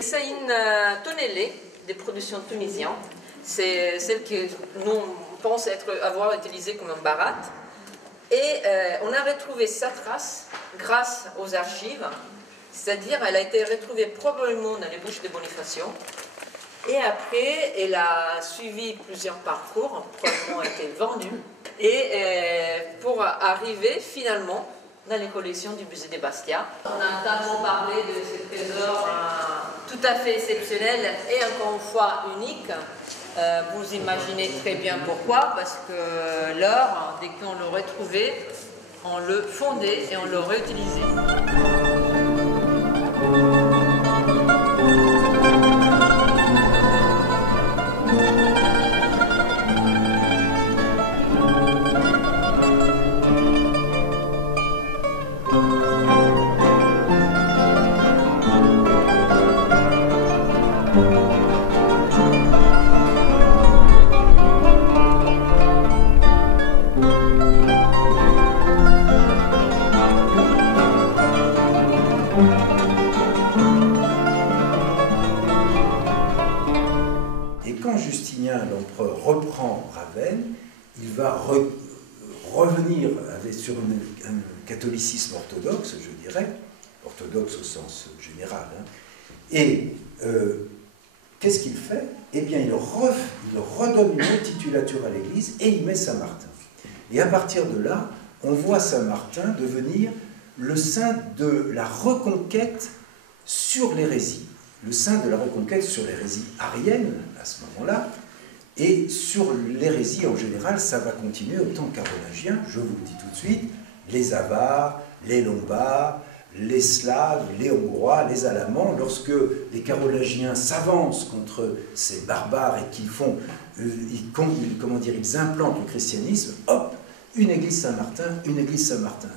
C'est une tonnellée des productions tunisiennes. C'est celle que nous pensons avoir utilisée comme un barat. Et on a retrouvé sa trace grâce aux archives. C'est-à-dire elle a été retrouvée probablement dans les bouches de Bonifacio. Et après, elle a suivi plusieurs parcours, probablement été vendue. Et pour arriver finalement dans les collections du musée de Bastia. On a tellement parlé de ce trésor tout à fait exceptionnel et encore une fois unique. Vous imaginez très bien pourquoi, parce que l'or, dès qu'on le retrouvait, on le fondait et on le réutilisait. L'empereur reprend Ravenne, il va revenir sur un catholicisme orthodoxe, je dirais, orthodoxe au sens général. Hein. Et qu'est-ce qu'il fait? Eh bien, il redonne une autre titulature à l'Église et il met Saint-Martin. Et à partir de là, on voit Saint-Martin devenir le saint de la reconquête sur l'hérésie. Le saint de la reconquête sur l'hérésie arienne, à ce moment-là, et sur l'hérésie en général, ça va continuer autant carolingien, je vous le dis tout de suite, les Avars, les Lombards, les Slaves, les Hongrois, les Alamans, lorsque les carolingiens s'avancent contre ces barbares et qu'ils font, ils implantent le christianisme, hop, une église Saint-Martin, une église Saint-Martin.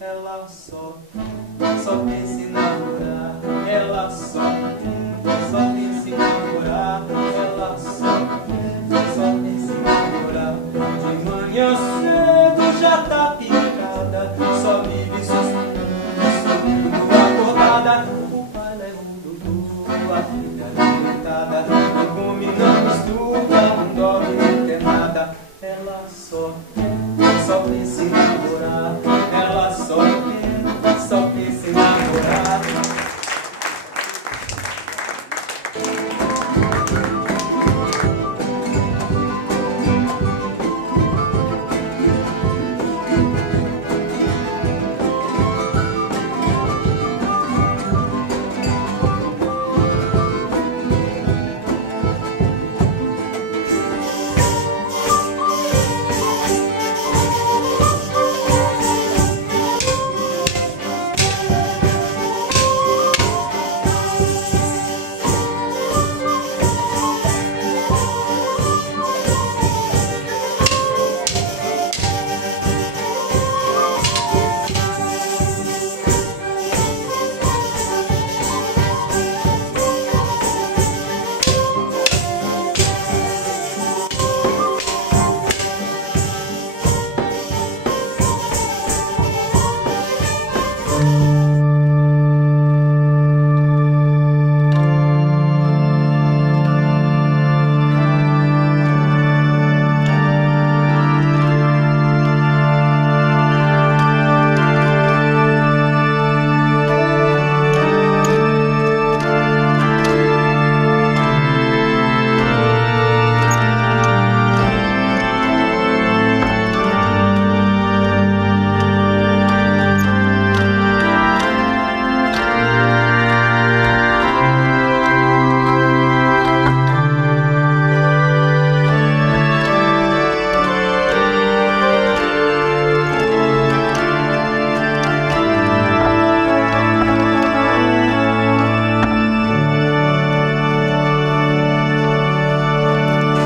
Ela só pensa em namorar, ela só pensa em namorar, ela só pensa em namorar. De manhã cedo já tá picada, só vive suspirando acordada. O pai leva o Dudu, a filha deitada, não come, não mistura, não dorme, não quer nada. Ela só pensa em namorar, ela só pensa em namorar.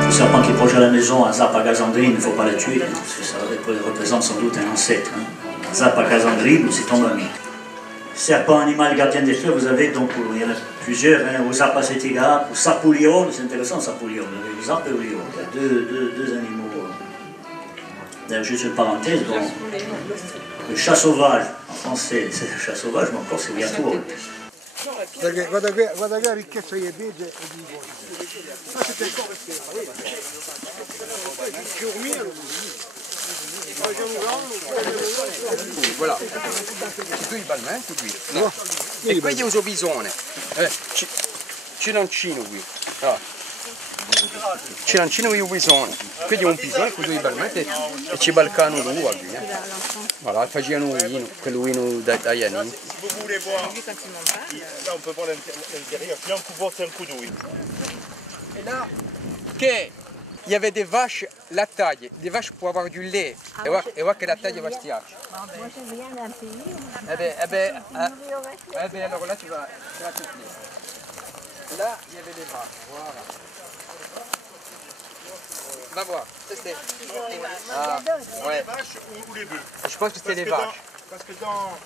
Le serpent qui est proche de la maison, à Zappa-Gazandrine, il ne faut pas le tuer, parce que ça représente sans doute un ancêtre. Hein. Zappa-Gazandrine, c'est ton ami. Serpent, animal, gardien des fleurs, vous avez donc, il y en a plusieurs, hein, au Zappa-Setiga, au Sapoulion, c'est intéressant Sapoulion, vous avez le Zapoulion, il y a deux animaux. D'ailleurs, juste une parenthèse, bon, le chat sauvage, en français c'est le chat sauvage, mais encore c'est Viatour. Guarda che la ricchezza che vede e di voi. Ma se te voilà, c'est tout il balmain, tout qui. No. E qui io uso bisone. Cinancino qui. Ah. Cinancino io bisone. Qui è un bisone, così il balmain e ci balcano l'uva qui. Voilà, facciano vino, quello vino da Yanni. Si vous voulez voir, là on peut voir l'intérieur, puis un coup voir c'est un coup d'ouïe. Et là, il y avait des vaches, la taille, des vaches pour avoir du lait. Et voir que la taille va se tirer. Moi je viens d'un pays où... Eh bien, alors là tu vas te plier. Là, il y avait des vaches, voilà. Va voir, c'était... Ah, ouais. Les vaches ou les bœufs? Je pense que c'était des vaches. Parce que dans...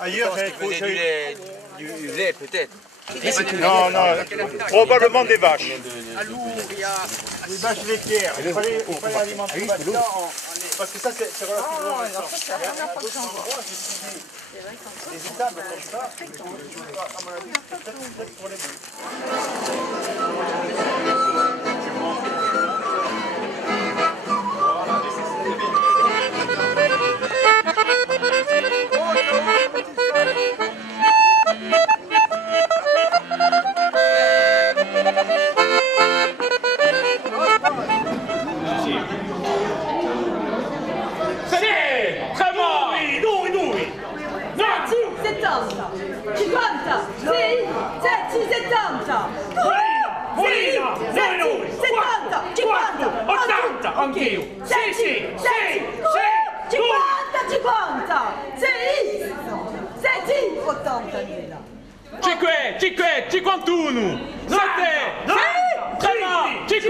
Ailleurs, j'avais trouvé du lait peut-être. Non, probablement des vaches. Des vaches laitières. Il fallait alimenter parce que ça c'est relativement récent. Les étables comme ça, à mon avis, c'est peut-être pour les bœufs. Anch'io! Sì! 50! Sì! 80.000! 51!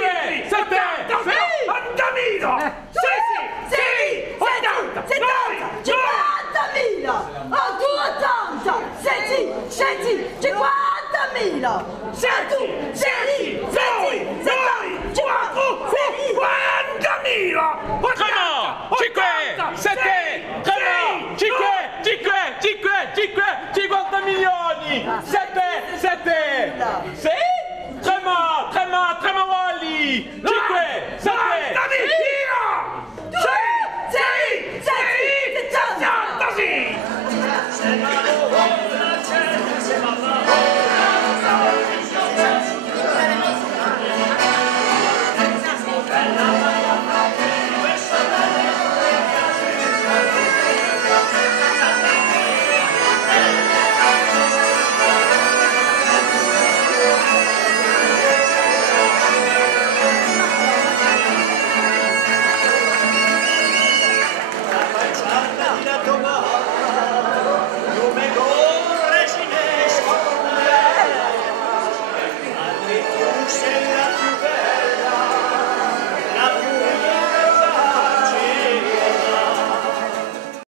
7! 5! 7! 80.000! Sì! 80! 50.000! 80! 50.000! 50 milioni! 7!